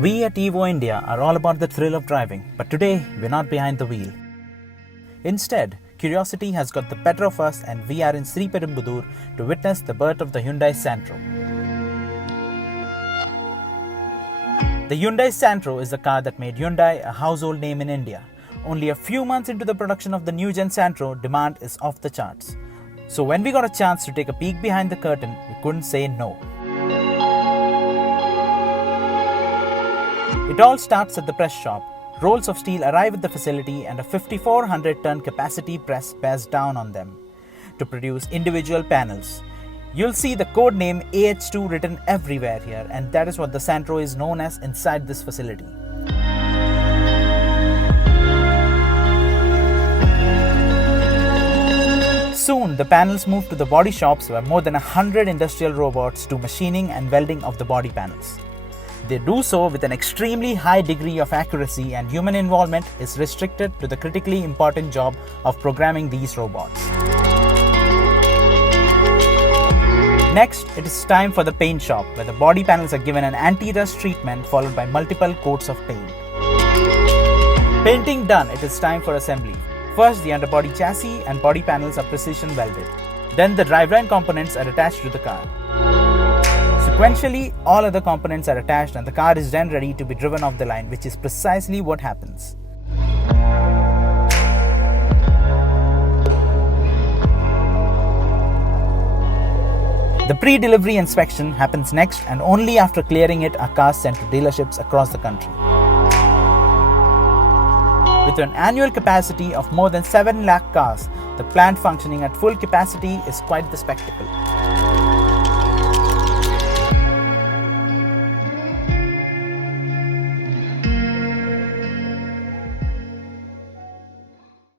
We at Evo India are all about the thrill of driving, but today we're not behind the wheel. Instead, curiosity has got the better of us and we are in Sriperambadur to witness the birth of the Hyundai Santro. The Hyundai Santro is the car that made Hyundai a household name in India. Only a few months into the production of the new gen Santro, demand is off the charts. So when we got a chance to take a peek behind the curtain, we couldn't say no. It all starts at the press shop. Rolls of steel arrive at the facility and a 5400-ton capacity press bears down on them to produce individual panels. You'll see the code name AH2 written everywhere here, and that is what the Santro is known as inside this facility. Soon, the panels move to the body shops where more than 100 industrial robots do machining and welding of the body panels. They do so with an extremely high degree of accuracy, and human involvement is restricted to the critically important job of programming these robots. Next, it is time for the paint shop, where the body panels are given an anti-rust treatment followed by multiple coats of paint. Painting done, it is time for assembly. First, the underbody chassis and body panels are precision welded. Then the driveline components are attached to the car. Sequentially, all other components are attached and the car is then ready to be driven off the line, which is precisely what happens. The pre-delivery inspection happens next, and only after clearing it are cars sent to dealerships across the country. With an annual capacity of more than 7 lakh cars, the plant functioning at full capacity is quite the spectacle.